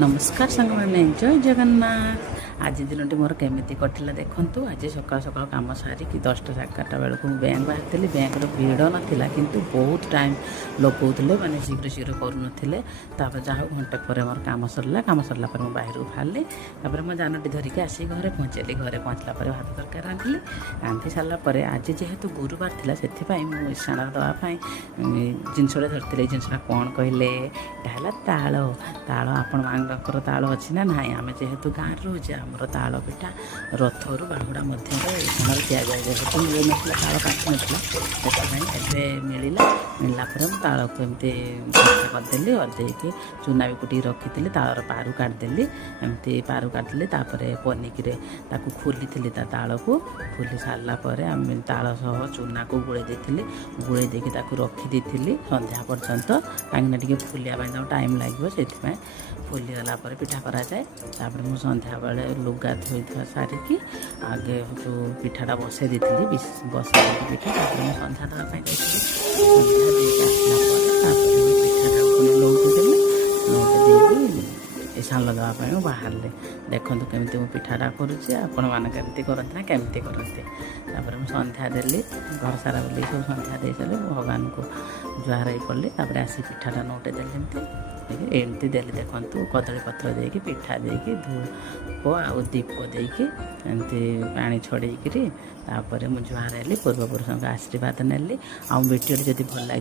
नमस्कार सांग मैंने जय जगन्नाथ। आज दिनटी मोर केमी कटिला देखूँ। आज सकाल सकाल कम सारिकी 10टा 11टा बेलू बैंक बाहरी बैंक भिड़ नाला किंतु बहुत टाइम लगौले मैंने शीघ्र शीघ्र करूनଥିଲେ। जहाँ घंटे पर मोर कम सरला पर मुझे बाहर बाहर मो जानटी धरिकी आसी घरे पहुँचली। घरे पहुँचला भात तरकारी रांधि सारापर आज जेहेतु गुरुवार थी से इसाण देवाई जिनसटा धरती जिनसा कौन कहले है ताल ताल आपण मानकर ताल अच्छी ना ना आम जेहेतु गाँव रोचे आमर ताल पिठा रथरू बाहुड़ा मध्य इसाण दिया जाए जेहेतु मिल ना ताल काटी नाई मिलला मिलला ताल को एमती करदेली करदेकी चूना भी कुटी रखी तालर पारू काटदेली एमती पारू काटदेली पनिकी खोली थी ताल को खोली सारापर आम ताल सह चूना को गुड़े गुड़े देकी रखी संध्या पर्यंत कहीं फुलिया टाइम लगे से फुलीगला पिठा कराए। मुझे संध्या बेले लुगा धोई सारिकी आगे जो पिठाटा बसई दी बसई पिठा मुझे संध्या देवाई संध्या देके आसला पिठाटा लौटेदेली लौटे साल देवाई बाहर देखूँ केमी मुझे पिठाटा करुच्ची आपण मैंने करते ना केमती करते। मुझे संध्या देली घर सारा बोली सब संध्या दे सारे भगवान को जुआर हो पड़ी आसी पिठाटा नौटेदेली एमती देली देखूँ कदली पत्र देकी पिठा देकी धूप आ दीप देकी एमती पानी छड़ेकरी मुझे जुआर हेली पूर्वपुरुषों आशीर्वाद नेली। आ वीडियो जदि भल लगे